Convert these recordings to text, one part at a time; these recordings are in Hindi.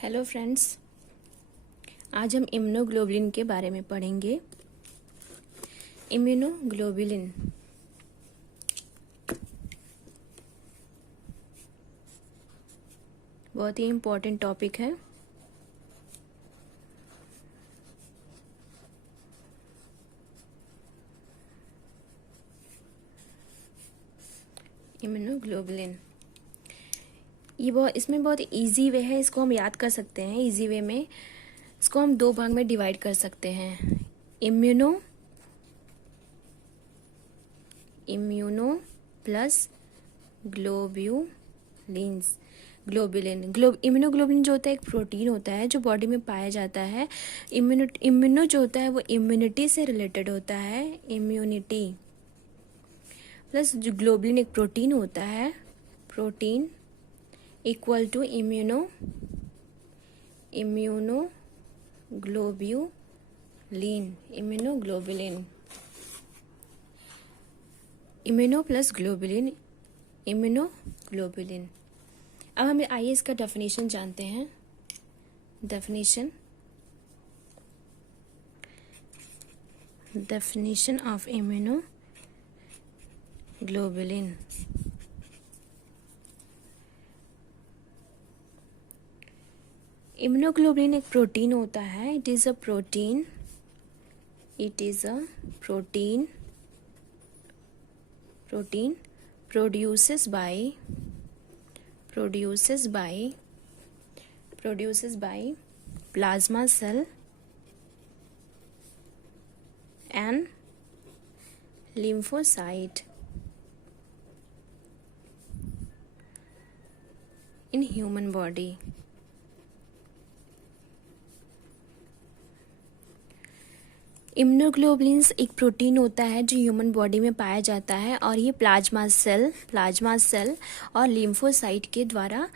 हेलो फ्रेंड्स, आज हम इम्यूनोग्लोबुलिन के बारे में पढ़ेंगे। इम्यूनोग्लोबुलिन बहुत ही इम्पोर्टेंट टॉपिक है। इम्यूनोग्लोबुलिन इसमें बहुत इजी वे है, इसको हम याद कर सकते हैं इजी वे में। इसको हम दो भाग में डिवाइड कर सकते हैं। Immuno plus ग्लोब्यूलिन्स। इम्यूनोग्लोबुलिन जो होता है एक प्रोटीन होता है जो बॉडी में पाया जाता है। इम्यूनो जो होता है वो इम्यूनिटी से रिलेटेड होता है, इम्यूनिटी प्लस जो ग्लोबुलिन एक प्रोटीन होता है, protein equal to immunoglobulin. Immuno plus immunoglobulin. अब हमें आइए इसका डेफिनेशन जानते हैं। Definition of immunoglobulin. इम्यूनोग्लोबुलिन एक प्रोटीन होता है। It is a protein produces by plasma cell and lymphocyte in human body. Immunoglobulins एक प्रोटीन होता है जो ह्यूमन बॉडी में पाया जाता है और ये प्लाज्मा सेल और लिम्फोसाइट के द्वारा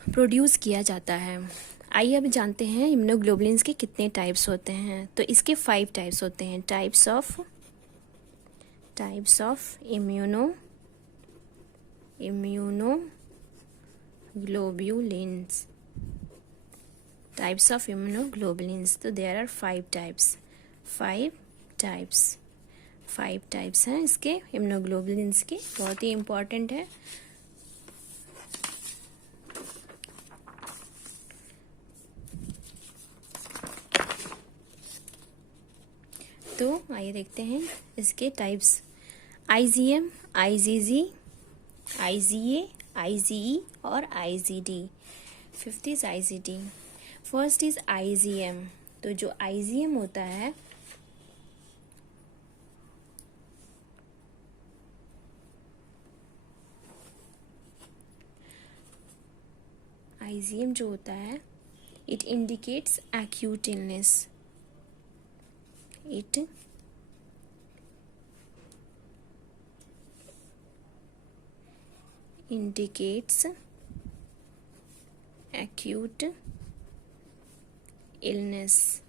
प्रोड्यूस किया जाता है। आइए अब जानते हैं इम्यूनोग्लोबुलिन्स के कितने टाइप्स होते हैं। तो इसके 5 टाइप्स होते हैं। Types of immunoglobulins. Types of immunoglobulins. तो there are 5 types. 5 types हैं इसके immunoglobulins के, बहुत ही important है। तो आइए देखते हैं इसके types। IgM, IgG, IgA, IgE और IgD। 5th is IgD। First is IgM। तो जो IgM होता है it indicates acute illness. It indicates acute illness.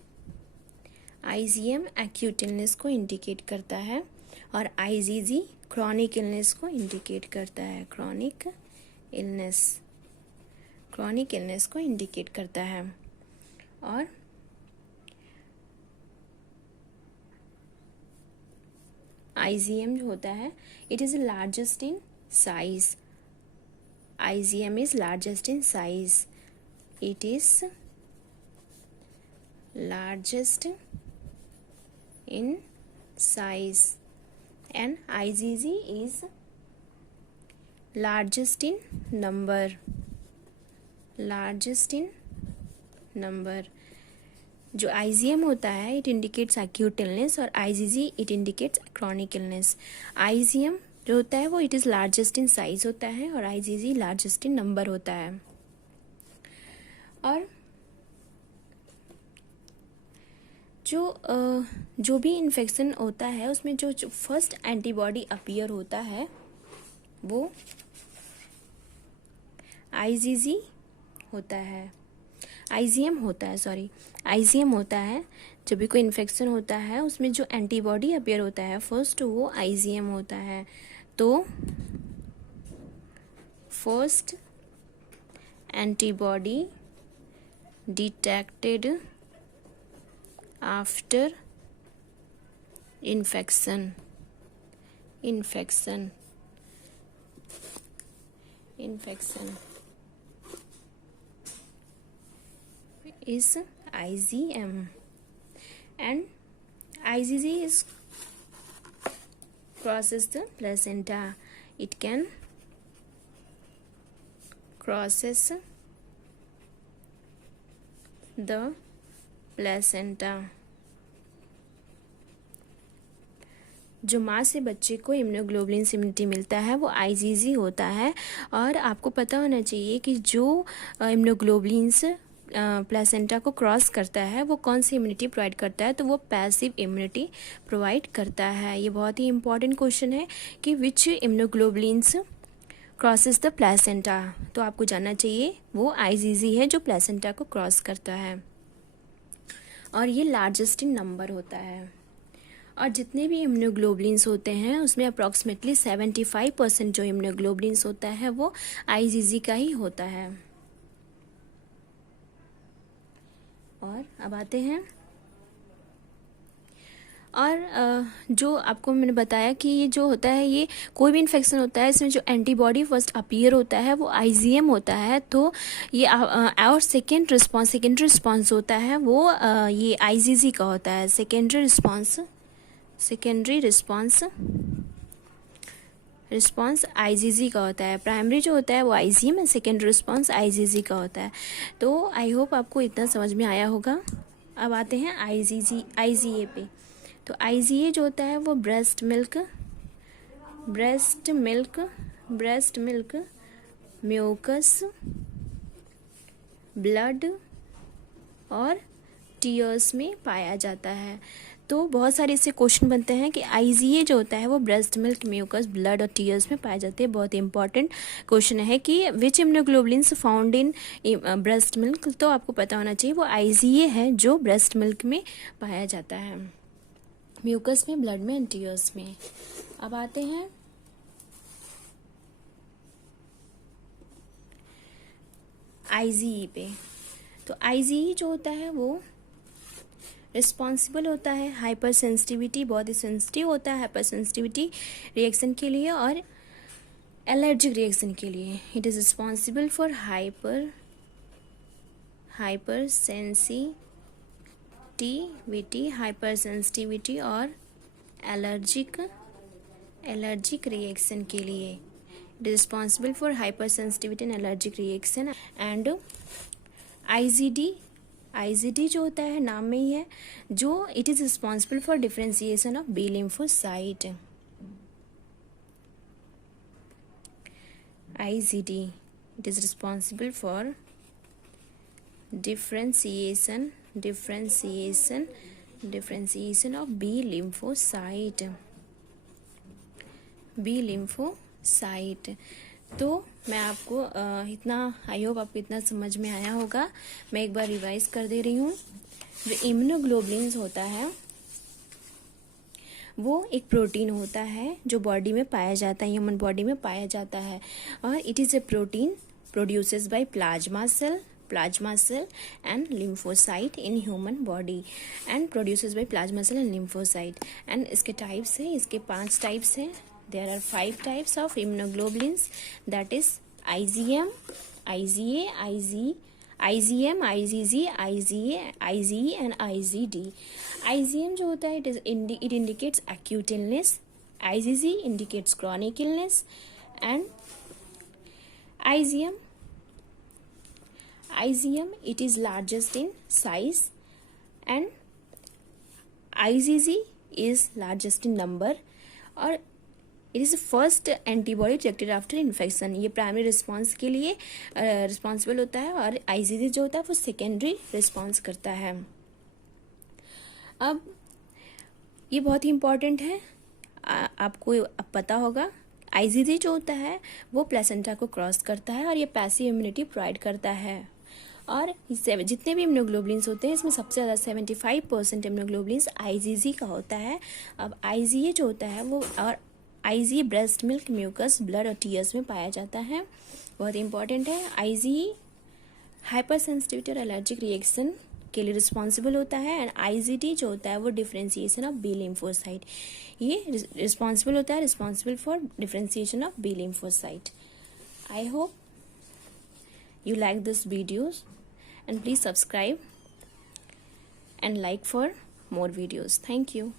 IgM acute illness को इंडिकेट करता है और IgG क्रॉनिक इलनेस को इंडिकेट करता है। क्रॉनिक इलनेस को इंडिकेट करता है। और IgM जो होता है it is largest in size. IgM is largest in size. It is largest in size and IgG is largest in number। जो IgM होता है इट इंडिकेट्स acute illness और IgG it indicates chronic illness। IgM जो होता है वो it is largest in size होता है और IgG लार्जेस्ट इन नंबर होता है। और जो भी इन्फेक्शन होता है उसमें जो फर्स्ट एंटीबॉडी अपीयर होता है वो IgM होता है। जब भी कोई इन्फेक्शन होता है उसमें जो एंटीबॉडी अपीयर होता है फर्स्ट वो IgM होता है। तो first antibody detected after infection is IgM, and IgG is crosses the placenta. It can crosses the placenta. जो माँ से बच्चे को इम्यूनोग्लोबुलिन से इम्यूनिटी मिलता है वो आईजीजी होता है। और आपको पता होना चाहिए कि जो इम्यूनोग्लोबुलिन्स प्लेसेंटा को क्रॉस करता है वो कौन सी इम्यूनिटी प्रोवाइड करता है, तो वो पैसिव इम्यूनिटी प्रोवाइड करता है। ये बहुत ही इंपॉर्टेंट क्वेश्चन है कि which immunoglobulins crosses the placenta, तो आपको जानना चाहिए वो आईजीजी है जो प्लेसेंटा को क्रॉस करता है और ये लार्जेस्ट इन नंबर होता है। और जितने भी इम्यूनोग्लोबुलिन्स होते हैं उसमें अप्रॉक्सीमेटली 75% जो इम्यूनोग्लोबुलिन्स होता है वो आईजीजी का ही होता है। और अब आते हैं और जो आपको मैंने बताया कि ये जो होता है ये कोई भी इन्फेक्शन होता है इसमें जो एंटीबॉडी फर्स्ट अपीयर होता है वो आईजीएम होता है, तो ये और सेकेंडरी रिस्पॉन्स होता है वो ये आईजीजी का होता है। सेकेंडरी रिस्पॉन्स आईजीजी का होता है। प्राइमरी जो होता है वो IgM and secondary response IgG का होता है। तो आई होप आपको इतना समझ में आया होगा। अब आते हैं आईजीए पे। तो आईजीए जो होता है वो ब्रेस्ट मिल्क म्यूकस ब्लड और टीयर्स में पाया जाता है। तो बहुत सारे इससे क्वेश्चन बनते हैं कि आईजीए जो होता है वो ब्रेस्ट मिल्क म्यूकस ब्लड और टीयर्स में पाए जाते हैं। बहुत इंपॉर्टेंट क्वेश्चन है कि which immunoglobulins found in breast milk, तो आपको पता होना चाहिए वो आईजीए है जो ब्रेस्ट मिल्क में पाया जाता है, म्यूकस में, ब्लड में एंड टीयर्स में। अब आते हैं आईजीई पे। तो आईजीई जो होता है वो रिस्पॉन्सिबल होता है हाइपर सेंसिटिविटी, बहुत ही सेंसिटिव होता है हाइपर सेंसिटिविटी रिएक्शन के लिए और एलर्जिक रिएक्शन के लिए। It is responsible for hypersensitivity और एलर्जिक रिएक्शन के लिए। It is responsible for hypersensitivity and allergic reaction. And IgD जो होता है नाम में ही है जो it is responsible for differentiation of B lymphocyte. IgD it is responsible for differentiation of B lymphocyte. तो मैं आपको इतना, आई होप आपको इतना समझ में आया होगा। मैं एक बार रिवाइज कर दे रही हूँ। जो इम्यूनोग्लोबुलिन्स होता है वो एक प्रोटीन होता है जो बॉडी में पाया जाता है, ह्यूमन बॉडी में पाया जाता है। और it is a protein produces by plasma cell and lymphocyte in human body and produces by plasma cell and lymphocyte। and इसके टाइप्स है, इसके 5 टाइप्स हैं। there are 5 types of immunoglobulins, that is IgM, IgA, IgM, IgG, IgA, IgE and IgD। IgM जो होता है it indicates acute illness, IgG indicates chronic illness and IgM it is largest in size and IgG is largest in number और it is first antibody detected after infection. ये प्राइमरी रिस्पॉन्स के लिए रिस्पॉन्सिबल होता है और आईजीजी जो होता है वो सेकेंडरी रिस्पॉन्स करता है। अब ये बहुत ही इम्पॉर्टेंट है, आपको अब पता होगा आईजीजी जो होता है वो प्लेसेंटा को क्रॉस करता है और ये पैसिव इम्यूनिटी प्रोवाइड करता है। और इससे जितने भी इम्यूनोग्लोबुलिन्स होते हैं इसमें सबसे ज़्यादा 75% इम्यूनोग्लोबुलिन्स आईजीजी का होता है। अब आईजीए जो होता है वो और Ig breast milk mucus blood और टीयर्स में पाया जाता है। बहुत इंपॉर्टेंट है। आईजी हाइपर सेंसिटिविटी और एलर्जिक रिएक्शन के लिए रिस्पॉन्सिबल होता है। एंड IgD जो होता है वो डिफ्रेंसिएशन ऑफ बी लिम्फोसाइट, ये रिस्पॉन्सिबल होता है, responsible for differentiation of B lymphocyte. I hope you like this videos and please subscribe and like for more videos. Thank you.